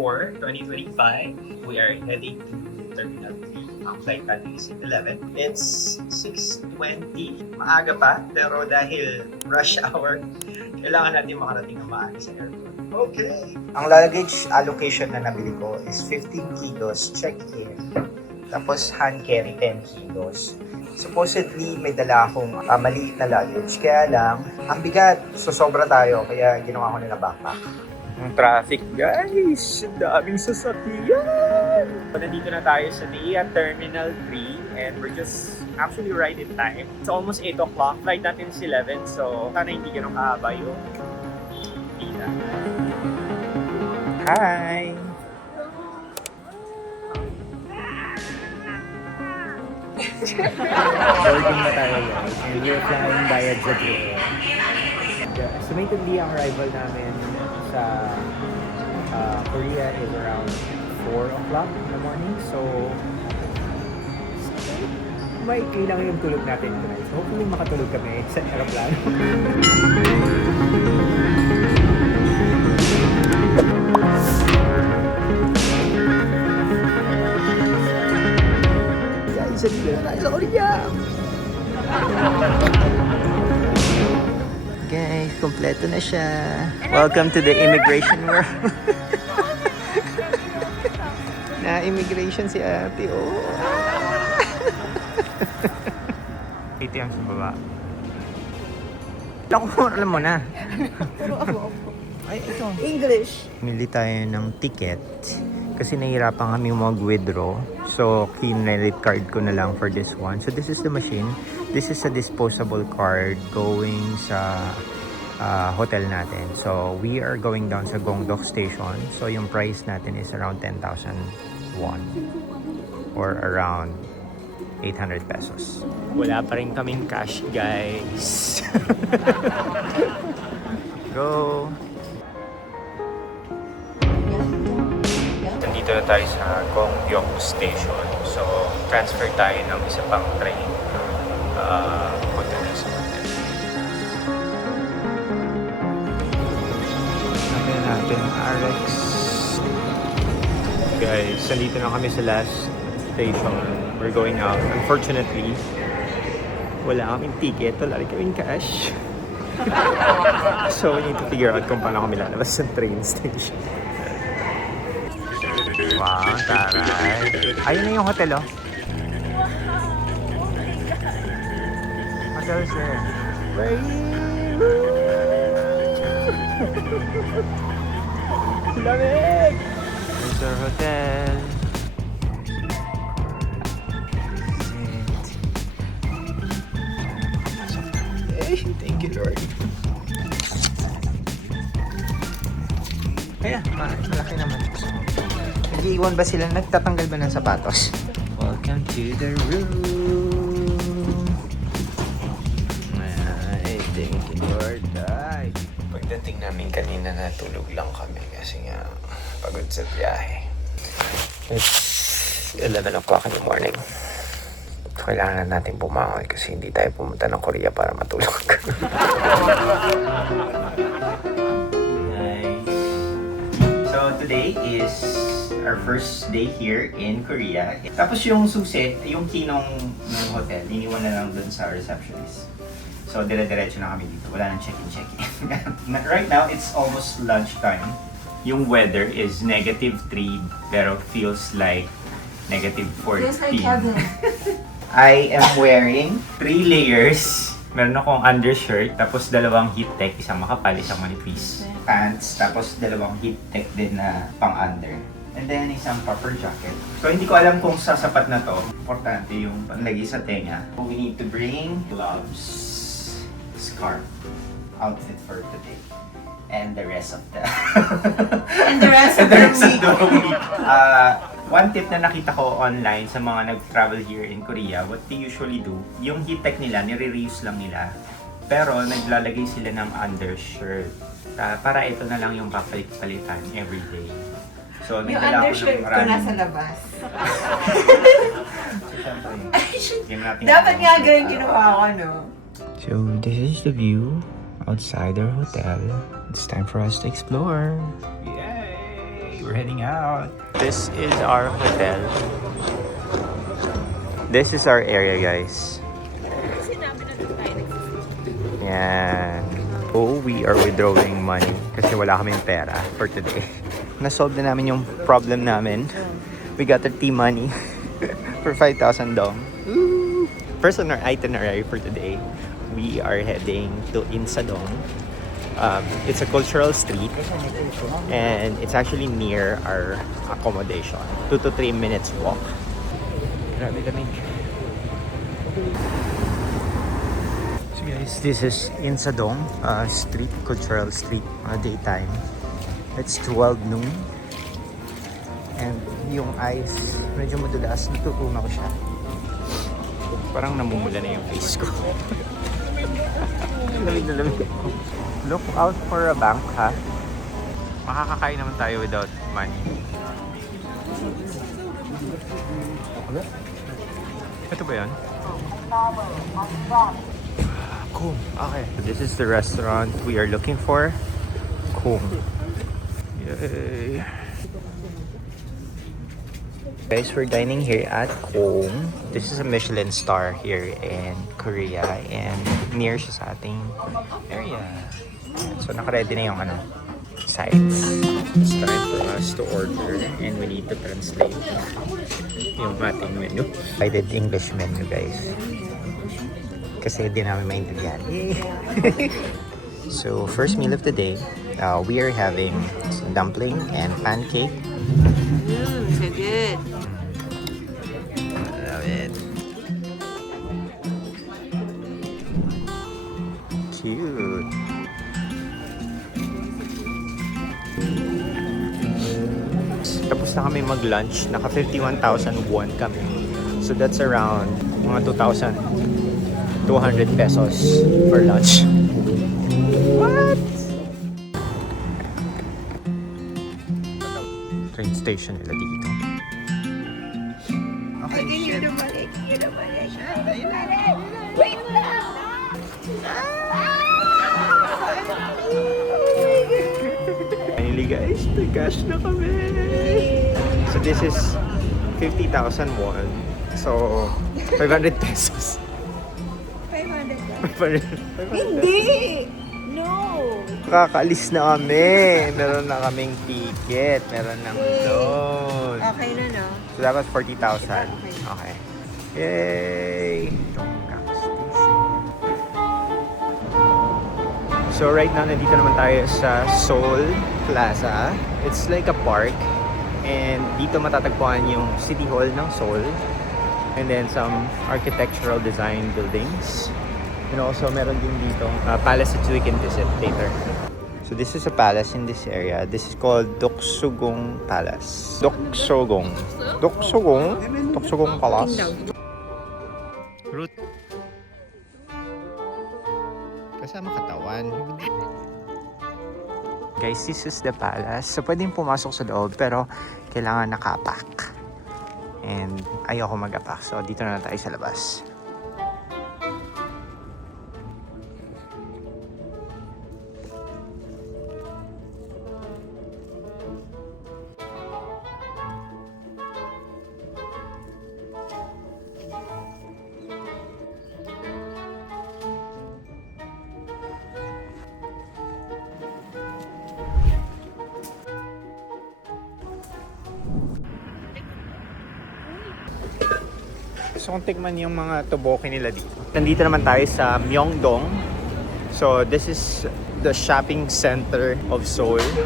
4, 2025. We are heading to Terminal 3. Ang flight natin is at 11. It's 6:20. Maaga pa, pero dahil rush hour, kailangan natin makarating ng maaga sa airport. Okay. Ang luggage allocation na nabili ko is 15 kilos check-in. Tapos hand carry 10 kilos. Supposedly, may dala akong maliit na luggage. Kaya lang, ang bigat. So, sobra tayo. Kaya ginawa ko nila backpack. Ang traffic, guys. Daming sasakyan. Nandito na tayo sa NAIA Terminal 3. And we're just actually right in time. It's almost 8 o'clock. Flight natin is 11. So, sana hindi ganun kahaba yung pila. Hi! Boarding na tayo guys, and we're flying via JetBlue. Estimatedly, ang arrival namin sa Korea is around 4 o'clock in the morning. So, maikli lang yung tulog natin tonight. So, hopefully makatulog kami sa aeroplano. Dito na tayo sa Korea! Guys, kompleto na siya. Welcome to the immigration world. Na-immigration si ate, oh. Ito yung sa baba. Alam mo na. Pero ako. Ay, ito. English. Mili tayo ng ticket. Kasi nahihirapan kami mag-withdraw. So, kinredit card ko na lang for this one. So, this is the machine. This is a disposable card going sa hotel natin. So, we are going down sa Gongdok Station. So, yung price natin is around 10,000 won. Or around 800 pesos. Wala pa rin kaming cash, guys. Go! Nandito na tayo sa Gongdok Station. So, transfer tayo ng isa pang train. Punta na sa hotel. Natin RX. Guys, nandito na kami sa last station. We're going out. Unfortunately, wala kaming ticket. Wala rin kaming cash. So, we need to figure out kung paano kami lalabas sa train station. Wow, taray. Ayun na yung hotel, oh. Hotel, sir. Lamig! There's our hotel. Thank you, Lord. Kaya, malaki naman. Nag-iwan ba sila? Nagtatanggal ba ng sapatos? Welcome to the room. Ay, thank you, Lord. Ay. Pagdating namin kanina, natulog lang kami kasi nga pagod sa biyahe. It's 11 o'clock in the morning. Kailangan natin bumangon kasi hindi tayo pumunta ng Korea para matulog. Nice. So today is our first day here in Korea. Tapos yung susi, yung key ng hotel, iniwan na lang dun sa receptionist. So dire-diretso na kami dito. Wala nang check-in. Right now, it's almost lunchtime. Yung weather is -3 pero feels like -14. Feels like heaven. I am wearing 3 layers. Meron akong undershirt, tapos dalawang heat tech, isang makapal, isang manipis. Pants, tapos dalawang heat tech din na pang-under. And then isang puffer jacket. So hindi ko alam kung sasapat na to. Importante yung panlagay sa tenga. We need to bring gloves, scarf, outfit for today. And the rest of the... And the rest of the week. One tip na nakita ko online sa mga nag-travel here in Korea, what they usually do, yung heat tech nila, nire-reuse lang nila. Pero naglalagay sila ng undershirt. Para ito na lang yung papalit-palitan everyday. So, Yung undershirt ko nasa labas. Dapat nga ganun ginawa ko, no? So, this is the view outside our hotel. It's time for us to explore. Yay! we're heading out. This is our hotel. This is our area, guys. Yan. Oh, we are withdrawing money kasi wala kaming pera for today. Nasolve na namin yung problem namin. We got the tea money for 5,000 dong. Ooh. First on our itinerary for today, we are heading to Insadong. It's a cultural street and it's actually near our accommodation. 2 to 3 minutes walk. Grabe lamig. So guys, this is Insadong street, cultural street, daytime. It's 12 noon. And yung ice, medyo madulas, natutunaw siya. Parang namumula na yung face ko. Lamig na lamig. Look out for a bank, ha? Makakakain naman tayo without money. Ito ba yan? Cool. Okay. This is the restaurant we are looking for. Cool. Yay. Guys, we're dining here at Kong. This is a Michelin star here in Korea and near siya sa ating area. So naka-ready na yung sides. It's time for us to order and we need to translate yung ating menu. I did English menu, guys. Kasi di namin maintindihan. So first meal of the day, we are having dumpling and pancake. So good. I love it. Cute. Tapos na kami mag-lunch. Naka 51,000 won kami. So that's around mga 2,200 pesos for lunch. What? Train station nila dito. Okay, shit. Wait lang! Finally guys, may cash na kami! So this is 50,000 won. So, 500 pesos. 500 Hindi! No! Kakaalis na kami. Meron na kaming ticket. Meron ng loan. Okay na, no? So dapat 40,000. Okay. Yay! Donggang Station. So right now, nandito naman tayo sa Seoul Plaza. It's like a park. And dito matatagpuan yung City Hall ng Seoul. And then some architectural design buildings. And also meron din dito palace that we can visit later. So this is a palace in this area. This is called Doksugong Palace. Doksugong Palace. Root. Kasama katawan. Guys, this is the palace. So pwedeng pumasok sa loob pero kailangan nakapak. And ayoko mag-apak. So dito na tayo sa labas. Gusto kong tikman yung mga tteokbokki nila dito. Nandito naman tayo sa Myeongdong. So this is the shopping center of Seoul. You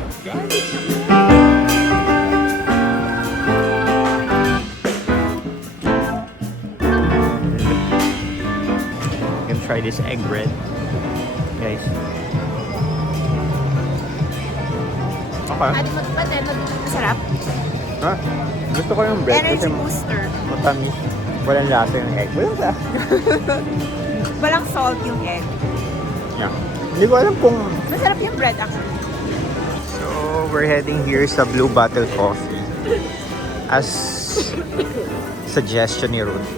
can try this egg bread, guys. Okay. Masarap. Ha? Gusto ko yung bread kasi Energy booster. matamis. Walang lasa yung egg. Walang lasa. Walang salt yung egg. Yeah. Hindi ko alam kung... Masarap yung bread actually. So, we're heading here sa Blue Bottle Coffee. As suggestion ni Ruth.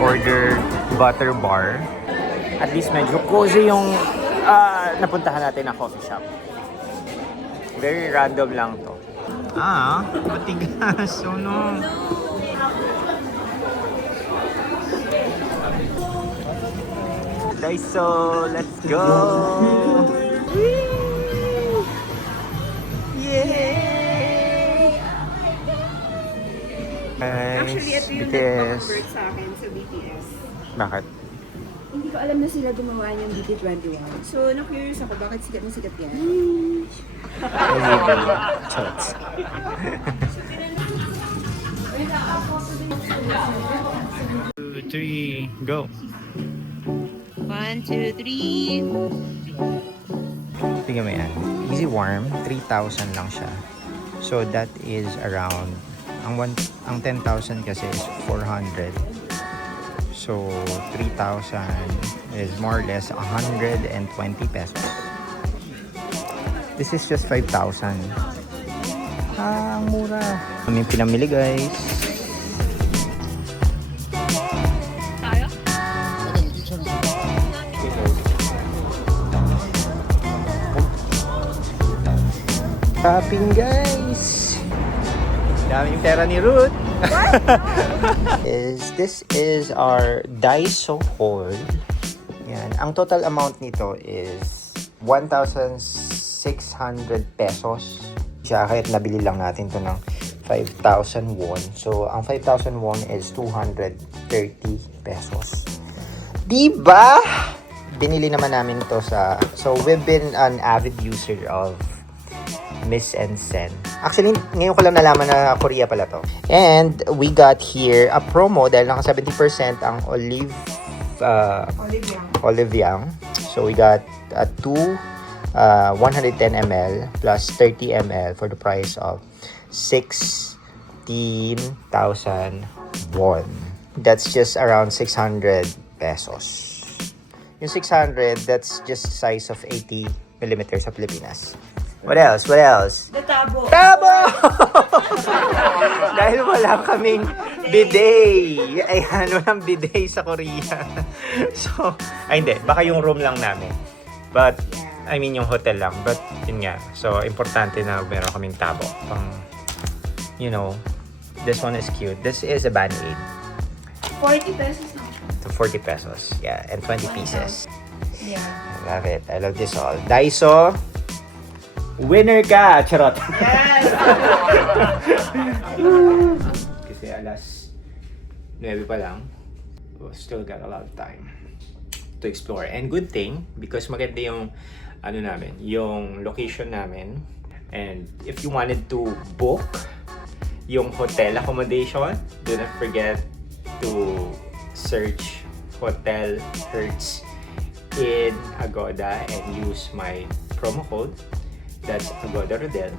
order butter bar. At least medyo cozy yung napuntahan natin na coffee shop. Very random lang to. Matigas. Oh no. Daiso, let's go! Yay! Actually, ito yung nag-convert sa akin sa BTS. Bakit? Hindi ko alam na sila gumawa niyang BT21. So, na-curious ako, bakit sikat na sikat yan? Chots. 2, 3, go! 1, 2, 3. Tingnan mo yan. Easy warm, 3,000 lang siya. So that is around, ang 10,000 kasi is 400. So 3,000 is more or less 120 pesos. This is just 5,000. Ang mura. Kami pinamili guys. Shopping guys! Daming pera ni Ruth! This is our Daiso haul. Yan. Ang total amount nito is 1,600 pesos. Siya kahit nabili lang natin to ng 5,000 won. So, ang 5,000 won is 230 pesos. Diba? Binili naman namin to sa... So, we've been an avid user of Miss and Sen. Actually, ngayon ko lang nalaman na Korea pala to. And we got here a promo dahil naka 70% ang olive yang. So we got a 110 ml plus 30 ml for the price of 16,000 won. That's just around 600 pesos. Yung 600, that's just size of 80 millimeters sa Pilipinas. What else? What else? The tabo. Tabo! Dahil wala kaming bidet. Ayan, walang bidet sa Korea. So, hindi. Baka yung room lang namin. But, I mean yung hotel lang. But, yun nga. So, importante na meron kaming tabo. Pang, you know, this one is cute. This is a Band-Aid. 40 pesos na. So, 40 pesos. Yeah, and 20 pieces. Yeah. I love it. I love this all. Daiso. Winner ka! Charot! Yes! Kasi alas 9 pa lang. We still got a lot of time to explore. And good thing, because maganda yung ano namin, yung location namin. And if you wanted to book yung hotel accommodation, do not forget to search Hotel Hertz in Agoda and use my promo code. That's Agoda Rodel.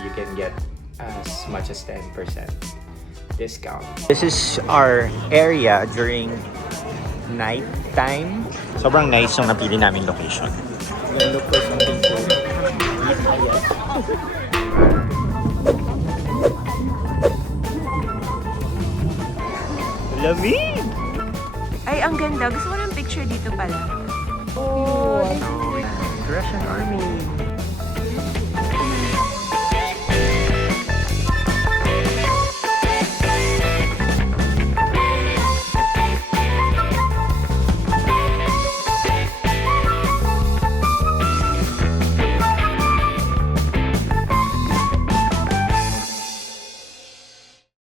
You can get as much as 10% discount. This is our area during night time. Sobrang nice yung napili namin location. Look for something to lamig! Ay, ang ganda. Gusto ko ng picture dito pala. Oh, Russian Army.